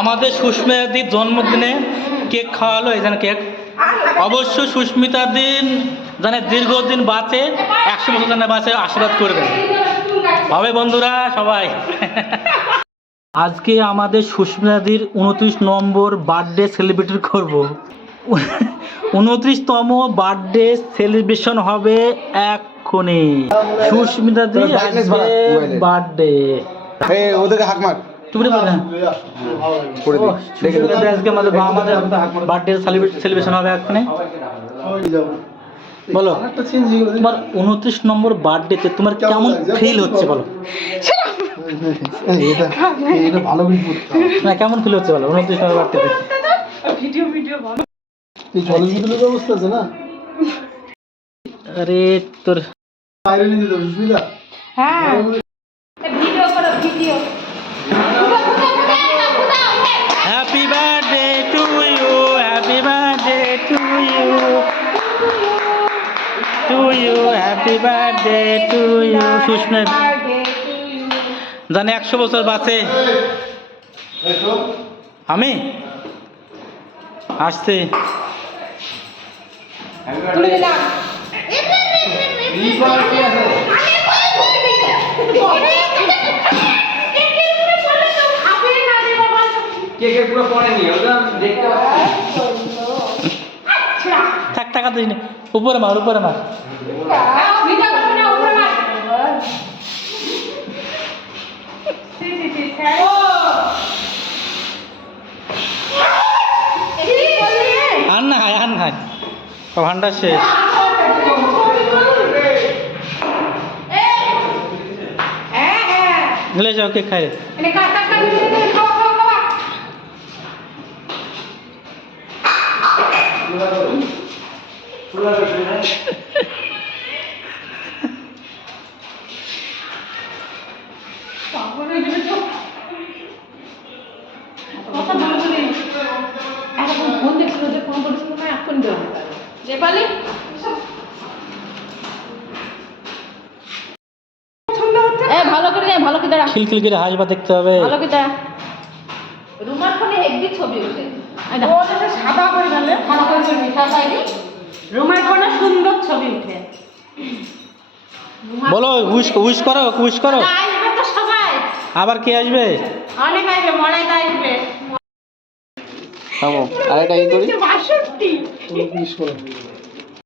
আমাদের সুস্মিতাদির জন্মদিনে কেক খাওয়ালো, এই যেন কেক। অবশ্যই সুস্মিতার দিন জানে দীর্ঘদিন বাঁচে, 100 বছর জানে বাঁচে, আশীর্বাদ করবেন হবে বন্ধুরা সবাই। আজকে আমাদের সুস্মিতাদির 29 নম্বর বার্থডে সেলিব্রেট করব। 29তম বার্থডে সেলিব্রেশন হবে এক্ষুনি। সুস্মিতাদির বার্থডে। ওদেরকে হাক মার। তুমি বলবে আজকে আমাদের বার্থডে সেলিব্রেশন হবে এক্ষুনি। বলো তোমার 29 নম্বর বার্থডেতে তোমার কেমন ফিল হচ্ছে বলো? না কেমন ফিল হচ্ছে বলো 29 নম্বর বার্থডেতে? আরে তোর happy birthday to you, happy birthday to you, to you, happy birthday to you. Susmit জানে 100 বছর বাঁচে। আমি আসছি। থাক টাকা দিস না, উপরে মার উপরে মার। আর না হয় আর না হয়, ভান্ডার শেষ। ले जाओ के खाए। ভালো করে নে, ভালো করে দাঁড়া, খিলখিল করে হাসবা দেখতে হবে। ভালো করে দাঁড়া। রুমার ফোনে একদি ছবি ওঠে, ও এটা সাদা করে গেলে ভালো করে ছবি সাদাইনি, রুমার ফোনে সুন্দর ছবি ওঠে। বলো উইশ উইশ করো, উইশ করো। আসবে তো সবাই, আবার কে আসবে? অনেক আসবে, মলাই আসবে। থামো, আরেকটা ই করি। 62